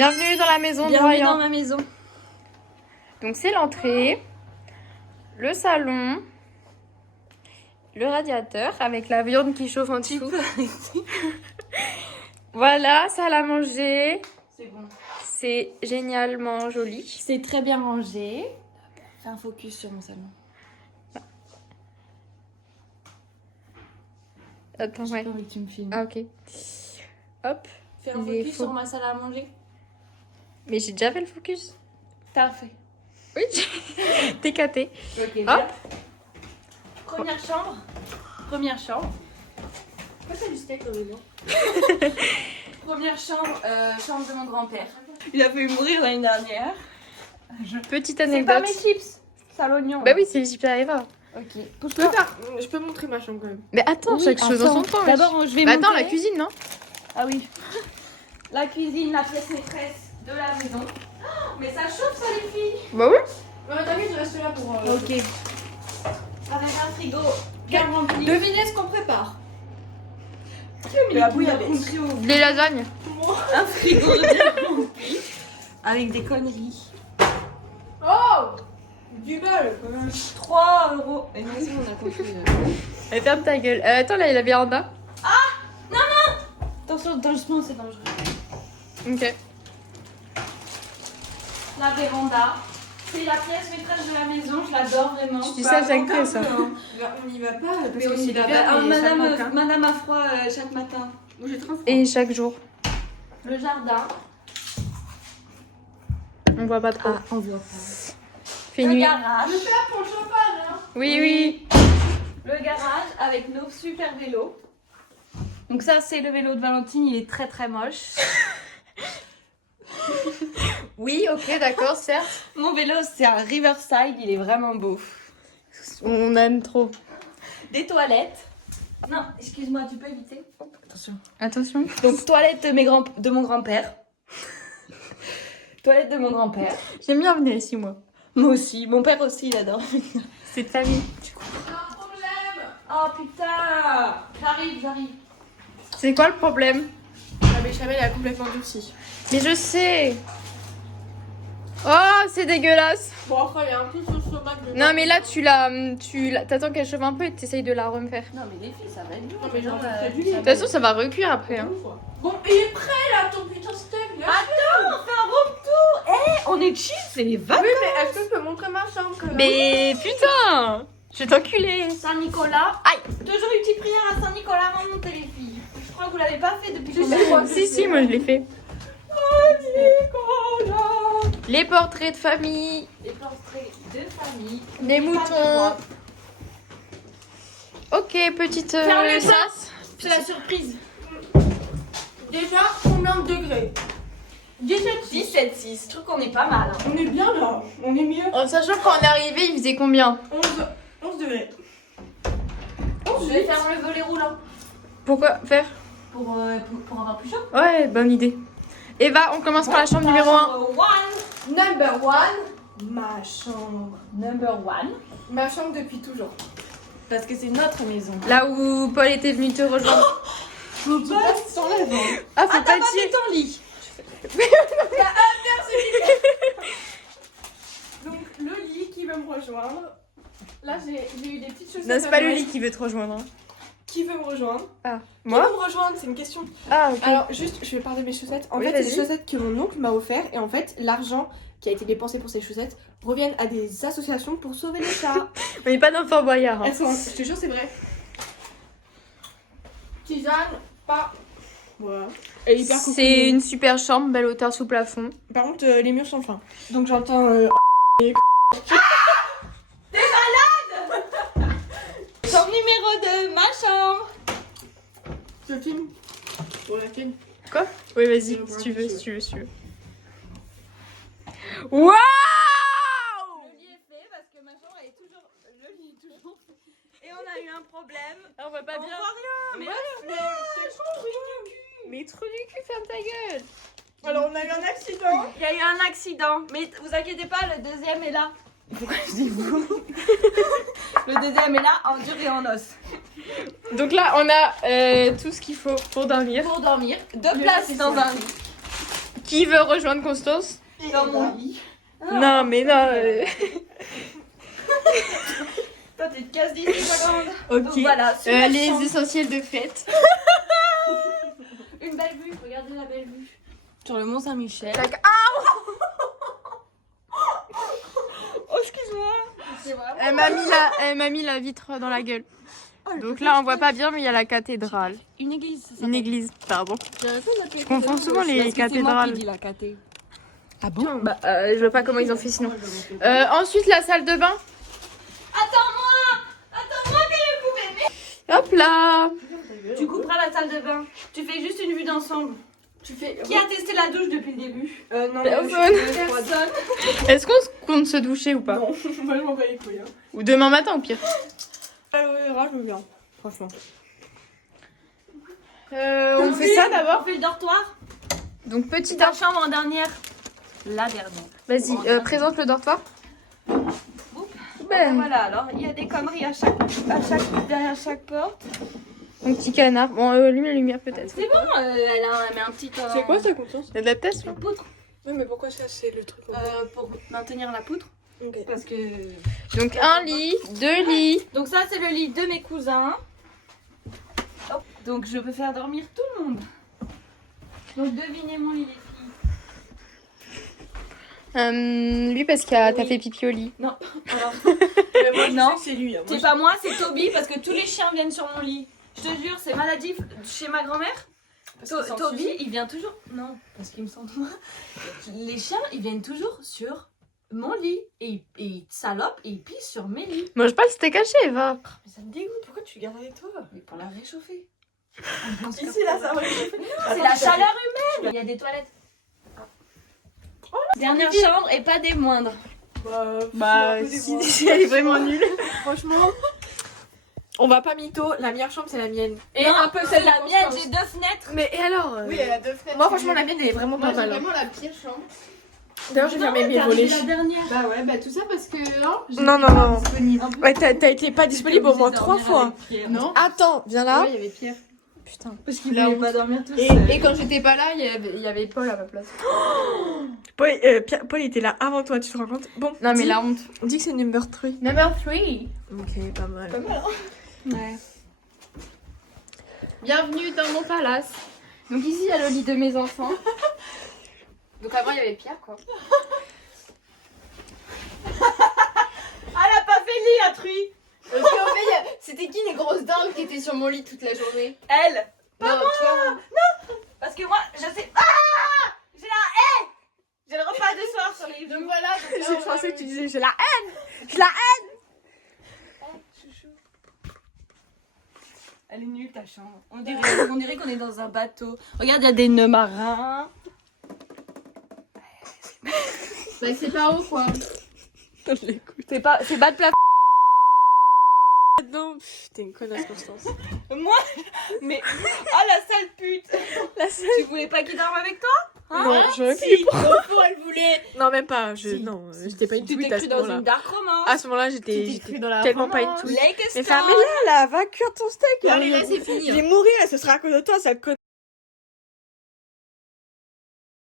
Bienvenue dans la maison de Bienvenue Royan. dans ma maison. Donc c'est l'entrée, le salon, le radiateur avec la viande qui chauffe en dessous. Voilà, salle à manger. C'est bon. C'est génialement joli. C'est très bien rangé. Fais un focus sur mon salon. Attends, J'ai ouais. pas envie que tu me filmes. Ah, ok. Hop. Fais un Les focus faux- sur ma salle à manger. Mais j'ai déjà fait le focus. T'as fait. Oui, t'es caté. Ok. Hop. Première chambre. Première chambre. Pourquoi c'est du steak dans les mains? Première chambre, chambre de mon grand-père. Il a failli mourir l'année dernière. Petite C'est pas anecdote. mes chips. Sale oignon. Bah oui, c'est les chips à Eva. Ok. Je peux montrer ma chambre quand même. Mais attends, Oui, chaque chose en son attends. temps. D'abord, je vais Bah attends, monter. la cuisine, non? Ah oui. La cuisine, la pièce maîtresse de la maison. Oh, mais ça chauffe ça les filles. Bah oui. Ouais, t'inquiète, je reste là pour. Ok. Avec un frigo bien rempli. Devinez ce qu'on prépare. De la bouillabaisse. Des lasagnes. Un frigo bien rempli. Avec des conneries. Oh, du bol quand même. 3 €. Et nous aussi on a compris. Et ferme ta gueule. Attends, là, il y a la véranda. Attention, doucement, c'est dangereux. Ok. La véranda. C'est la pièce maîtresse de la maison, je l'adore vraiment. Tu dis ça chaque fois, ça. On n'y va pas parce Mais que on c'est y va l'hiver, pas. mais ça Madame, manque, hein. Madame a froid chaque matin. Moi j'ai trop froid. Et chaque jour. Le jardin. On voit pas trop. on voit pas. Fait Le nuit. garage. là pour le chauffage, hein. Oui, oui. Le garage avec nos super vélos. Donc ça c'est le vélo de Valentine, il est très très moche. Oui, ok, d'accord, certes. Mon vélo c'est un Riverside, il est vraiment beau. On aime trop. Des toilettes. Non, excuse-moi, tu peux éviter. Attention. Attention. Donc toilette de mon grand-père. Toilette de mon grand-père. J'aime bien venir ici, moi. Moi aussi, mon père aussi il adore. C'est de famille. On a un problème. Oh putain. J'arrive. C'est quoi le problème? La béchamel elle a complètement durci. Mais je sais. Oh, c'est dégueulasse. Bon, après, il y a un peu sauce tomate dedans. Non, mais là, t'attends qu'elle chauffe un peu et t'essayes de la refaire. Non mais les filles ça va être dur. Non, mais j'en fais du De toute façon, ça va recuire après. Hein. Bon, il est prêt là, ton putain de steak là. Attends, on fait un road tour. On est chill, c'est les vacances. Oui, mais est-ce que je peux montrer ma chambre quand même? Mais putain, je vais t'enculer. Saint-Nicolas. Aïe. Toujours une petite prière à Saint-Nicolas avant de monter les filles. Je crois que vous l'avez pas fait depuis Si, combien si, de moi. temps? Si, moi je l'ai fait. Saint-Nicolas. Les portraits de famille, Les portraits de famille. des moutons. Ok, petite Ferme les sas. C'est la surprise. Déjà, combien de degrés? 17,6. Je trouve qu'on est pas mal. Hein. On est bien là, on est mieux. En sachant quand on est arrivé, il faisait combien? 11 degrés. Je vais faire le volet roulant. Pourquoi faire? Pour avoir plus chaud. Ouais, bonne idée. Eva, on commence par la chambre numéro 1. Number 1, ma chambre. Number 1. Ma chambre depuis toujours. Parce que c'est notre maison. Là où Paul était venu te rejoindre. T'enlèves. Ah, faut Ah, pas t'as pas dire. mis ton lit. Donc le lit qui veut me rejoindre. Là j'ai eu des petites chaussettes. Non, c'est à pas le Noël. lit qui veut te rejoindre. hein. Qui veut me rejoindre? Ah, Qui moi? veut me rejoindre? C'est une question. Ah, ok. Alors juste, je vais parler de mes chaussettes. En Oui, fait, c'est vas-y. des chaussettes que mon oncle m'a offert et en fait, l'argent qui a été dépensé pour ces chaussettes reviennent à des associations pour sauver les chats. On n'est pas dans Fort Boyard. hein. Elles sont, je te jure, c'est vrai. Tisane, pas. Voilà. Elle est hyper C'est cocooning. une super chambre, belle hauteur sous plafond. Par contre, les murs sont fins. Donc j'entends. Chambre numéro 2, ma chambre. Je filme. Pour la tienne. Quoi? Oui, vas-y, si tu veux, si tu veux, si tu veux. Waouh! Le lit est fait parce que ma chambre elle est toujours. Le lit est toujours fait. Et on a eu un problème. On voit pas On bien. voit rien. Mais Mais trou du cul, ferme ta gueule. Alors on a eu un accident. il y a eu un accident. Mais vous inquiétez pas, le deuxième est là. Pourquoi je dis vous? Le deuxième est là, en dur et en os. Donc là, on a tout ce qu'il faut pour dormir. Pour dormir, deux places dans un lit. Qui veut rejoindre Constance? Dans mon lit. Non, mais non. Toi, tu te casses d'ici, ma grande. Ok. Donc voilà, sur la Les chambre. essentiels de fête. Une belle vue, regardez la belle vue. Sur le Mont Saint-Michel. Oh, excuse-moi. C'est vrai. Elle m'a mis la vitre dans la gueule. Donc là, on voit pas bien, mais il y a la cathédrale. Une église. ça Une s'appelle. église, pardon. Je Je confonds souvent les cathédrales. la cathé. Ah bon? Bah, je vois pas comment ils ont fait sinon. Ensuite, la salle de bain. Attends-moi que je coupe. Hop là. Tu couperas la salle de bain. Tu fais juste une vue d'ensemble. Tu fais. Qui a testé la douche depuis le début? Non, Personne. Personne. Est-ce qu'on compte se doucher ou pas? Non, moi je m'en bats les couilles. Hein. Ou demain matin au pire. Je me viens, franchement. On fait ça d'abord. On fait le dortoir. Donc petit Ta dortoir. chambre en dernière. La dernière. Vas-y, présente le dortoir. Ben, Voilà, alors il y a des conneries derrière chaque porte. un petit canard. Bon, allume la lumière peut-être. C'est bon, elle met un petit. C'est quoi ça, Constance? L'adaptation. La poutre. Oui, mais pourquoi ça, c'est le truc? Pour maintenir la poutre. Ok. Parce que. Donc un lit, 2 lits. Donc ça c'est le lit de mes cousins. Hop. Donc je peux faire dormir tout le monde. Donc devinez mon lit les filles. Lui parce que t'as Oui. fait pipi au lit. Non. Alors. Mais moi, je Non. sais que c'est lui. Hein. C'est pas moi, c'est Toby parce que tous les chiens viennent sur mon lit. Je te jure, c'est maladif chez ma grand-mère. Toby, il vient toujours. Non, parce qu'il me semble. Les chiens, ils viennent toujours sur mon lit et ils salopent et ils pissent sur mes lits. Mange pas le steak haché, Eva. Mais ça me dégoûte, pourquoi tu gardes avec toi? Mais pour la réchauffer. Ici, là, ça va. C'est la chaleur humaine. Il y a des toilettes. Dernière chambre et pas des moindres. Bah, si elle est vraiment nulle. Franchement, on va pas mytho, la meilleure chambre c'est la mienne. Et Non, un peu celle c'est la de mienne, Constance. j'ai 2 fenêtres. Mais et alors Oui, elle a 2 fenêtres. Moi, franchement, la mienne elle est vraiment pas mal. Hein. la pire chambre. D'ailleurs, j'ai fermé mes volets. La dernière. Bah ouais, bah tout ça parce que Non, non, non. disponible. Ouais, t'as été pas disponible au moins 3 fois. Non. Attends, viens là. il y avait Pierre. Putain. Parce qu'il La voulait honte. pas dormir tout Et, seul. et quand j'étais pas là, il y avait Paul à ma place. Paul était là avant toi, tu te rends compte? Bon, Non mais dis, la honte. on dit que c'est number 3. Number 3. Ok, pas mal. Ouais. Bienvenue dans mon palace. Donc ici il y a le lit de mes enfants. Donc avant il y avait Pierre quoi. Elle a pas fait le lit, la truie. Parce qu'en fait, c'était qui les grosses dingues qui étaient sur mon lit toute la journée? Elle. Non, toi. Parce que moi, je sais. Ah, j'ai la haine. J'ai le repas de soir sur les Donc genoux. voilà. Je pensais que tu disais j'ai la haine. J'ai la haine. Elle est nulle ta chambre. On dirait qu'on est dans un bateau. Regarde, il y a des nœuds marins. Bah c'est pas haut quoi. C'est bas de plafond. Non, t'es une connasse, Constance. Moi. Mais. Oh la sale pute. Tu voulais pas qu'il dorme avec toi? Hein? Non, je Si. Elle voulait. Non, même pas. Si. Non, j'étais pas une Tu tweet t'es à cru ce dans moment-là. une dark romance. À ce moment-là, j'étais tellement pas une tweet. Lake Mais Stone. fermez-la là, va cuire ton steak là. Allez, là, c'est fini, Je vais mourir, ce sera à cause de toi, ça